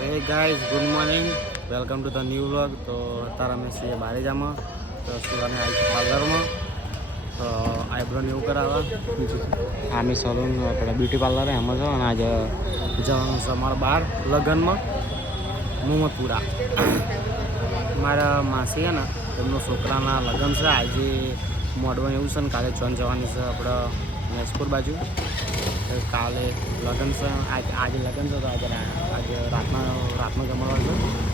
Hey guys, good morning. Welcome to the new vlog. તો અત્યારે અમે છીએ બારેજામાં તો સુવાને આવી છે પાર્લરમાં તો આઈબ્રો ને એવું કરાવવા આમી સલૂન આપણે બ્યુટી પાર્લર એમાં છો અને આજે જવાનું છે અમારા બહાર લગ્નમાં મોહમ્મદપુરા મારા માસી છે ને એમનો છોકરાના લગ્ન છે આજે મોડવાનું એવું છે ને કાલે ચોન જવાની છે આપણે મેસપુર બાજુ કાલે લગ્ન છે આજે લગ્ન છે તો આજે રાતનો જમવાનું છે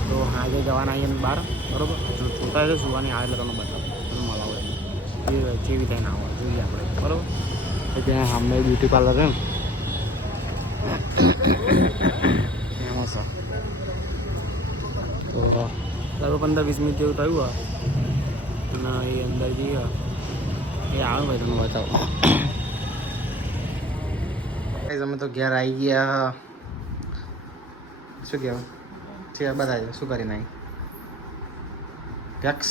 તો આજે જવાના આવીએ બહાર બરાબર જો છોકરા એટલે સુવાની આવે એટલે તમને બતાવો તમે મળાવો એ જેવી થાય ના આવે જોઈએ આપણે બરાબર ત્યાં સામે બ્યુટી પાર્લર છે ને એમાં છે તો લગભગ 15-20 મિનિટ જેવું થયું અને એ અંદર જઈએ એ આવે ભાઈ તમને બતાવો અમે તો ઘેર આવી ગયા શું કહેવું છે બધા શું કરીને આવી ટેક્સ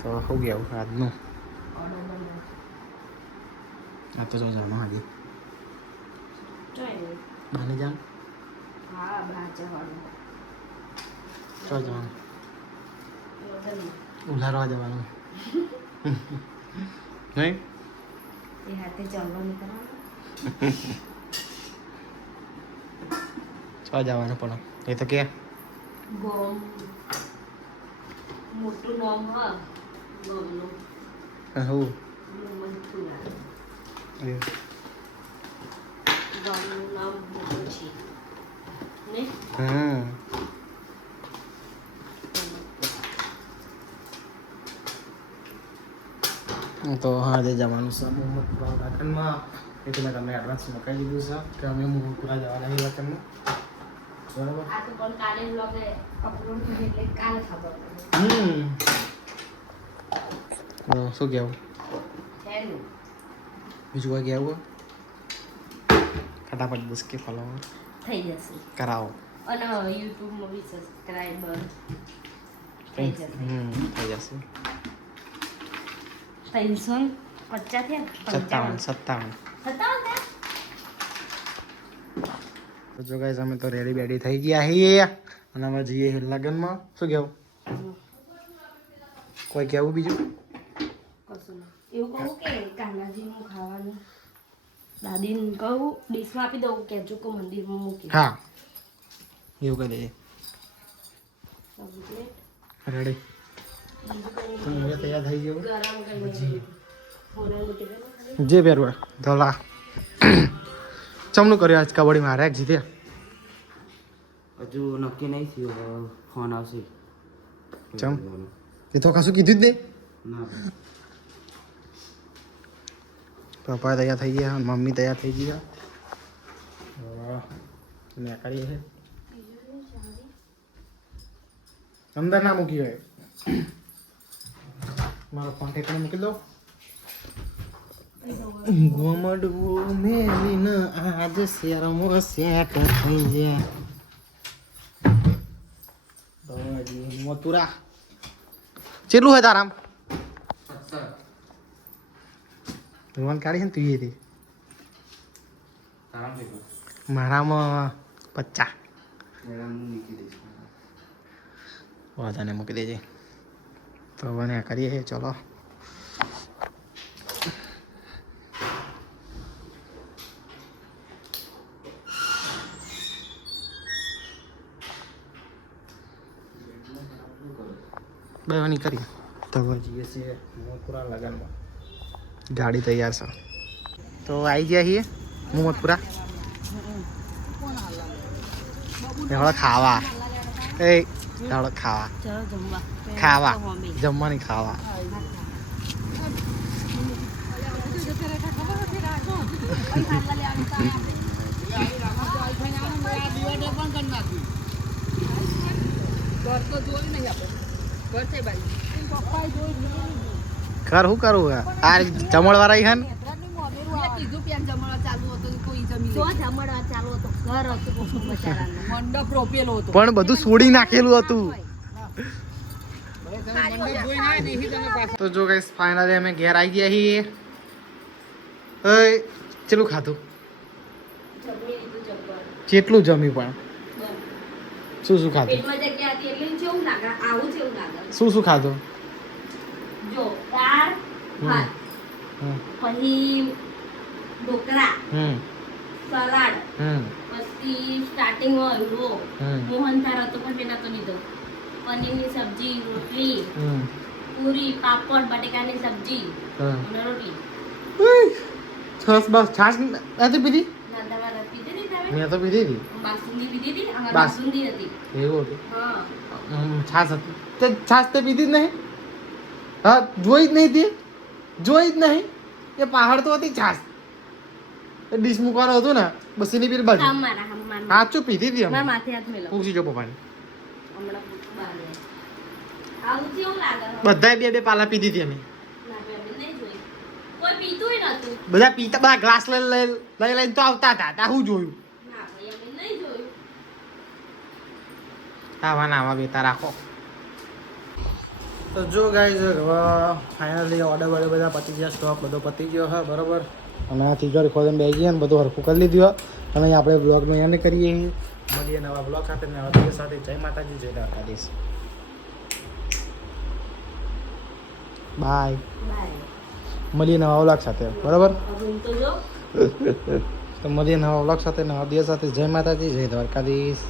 તો શું કહેવું આજનું આ તો જો જાણો આજે બાને જાણ ચો જવાનું ઉલારવા જવાનું નહીં એ હાથે ચાલવાનું ચો જવાનું પણ એ તો કે ગોમ મોટું નામ હા ગોમનું હું ગોમનું નામ મોટું છે ને તો આજે જવાનું છે મોહમ્મદપુરા ગાર્ડનમાં એટલે મેં તમને એડવાન્સ મુકાઈ દીધું છે કે અમે મોહમ્મદપુરા જવાના એ વચનમાં બરાબર આ તો પણ કાલે બ્લોગ અપલોડ કરી એટલે કાલે ખબર પડે શું કહેવું હેલો બીજું કોઈ કહેવું ફટાફટ 10K ફોલોવર થઈ જશે કરાવો અને યુટ્યુબમાં બી સબસ્ક્રાઇબર થઈ જશે થઈ જશે 350 થયા 57 તો જો ગાઈસ અમે તો રેડી બેડી થઈ ગયા છીએ અને હવે જઈએ લગ્નમાં શું કહેવું કોઈ કહેવું બીજું કશું ના એવું કહું કે કાનાજીનું ખાવાનું દાદીને કહું ડીશમાં આપી દઉં કે જો કો મંદિરમાં મૂકી હા એવું કરી દઈએ રેડી તો હવે તૈયાર થઈ ગયો ગરમ કરી ફોરન મૂકી દે જે પહેરવા ધોલા ચમનું કર્યું આજ કબડ્ડી મારે જીત્યા હજુ નક્કી નહીં થયું ફોન આવશે ચમ એ તો કશું કીધું જ નહીં પપ્પા તૈયાર થઈ ગયા મમ્મી તૈયાર થઈ ગયા મેં કરીએ છે અંદર ના મૂકી હોય મારો કોન્ટેક્ટ મૂકી દો ગોમડવું મેલીન આજ શેરમો સેટ થઈ ગયા મથુરા કેટલું હોય તારામ ભગવાન કાઢી છે ને તું એ મારામાં 50 વાંધાને મૂકી દેજે તો હવે કરીએ ચલો બેવાની કરી તો જઈએ છીએ મોહમ્મદપુરા લગનમાં ગાડી તૈયાર છે તો આવી ગયા છીએ મોહમ્મદપુરા હવે ખાવા એ હવે ખાવા ખાવા જમવાની ખાવા ખર શું કરવું આ જમણ વાળા છે ને પણ બધું છોડી નાખેલું હતું તો જો ગાઈસ ફાઇનલી અમે ઘેર આવી ગયા છીએ ચેલું ખાધું લીધું જબ્બર. કેટલું જમ્યું પણ બસ. શું શું ખાધું પેટમાં જગ્યા હતી એટલે કેવું લાગે આવું કેવું લાગે શું શું ખાધું જો દાળ ભાત હમ પછી ઢોકળા હમ સલાડ હમ પછી સ્ટાર્ટિંગમાં હલવો હમ. મોહનથાળ હતો પણ પેલા તો લીધો પનીરની સબ્જી રોટલી હમ પૂરી પાપડ બટેકાની સબ્જી હમ. અને રોટલી છાસ બસ છાસ નથી પીધી નાંદાવાળા પીધી હતી તમે મેં તો પીધી હતી બાસુંદી પીધી હતી અમારી બાસ. બાસુંદી હતી એવું હતું હા છાસ હતી તે છાસ તે પીધી જ નહીં હા જોઈ જ નહીં તે જોઈ જ નહીં એ પહાડ તો હતી છાસ એ ડીશ મૂકવાનું હતું ને બસ એની પેલી બાજુ અમારા હમણાં સાચું પીધી હતી અમે મારા માથે હાથ મેલો પૂછી જો પપ્પાને હમણાં બહાર આવું કેવું લાગે બધાએ બે બે પાલા પીધી હતી અમે ના મેં નહીં જોઈ કોઈ પીતુંય નતું બધા પીતા બધા ગ્લાસ લઈને તો આવતા હતા ત્યાં હું જોયું ના ભાઈ અમે નહીં જોયું આવા ના આવા બેતા રાખો તો જો ગાઈઝ હવે ફાઇનલી ઓર્ડર વડે બધા પતી ગયા સ્ટોક બધો પતી ગયો હા બરાબર અને આ તિજોરી ખોલીને બેસી ગયા ને બધું હરખું કરી લીધું અને આપણે બ્લોગનો એન્ડ કરીએ મળીએ નવા બ્લોગ સાથે નવા વિડીયો સાથે જય માતાજી જય દ્વારકાધીશ બાય બાય મળીએ નવા બ્લોગ સાથે બરાબર હવે તો જો તો મળીએ નવા બ્લોગ સાથે નવા દિવસ સાથે જય માતાજી જય દ્વારકાધીશ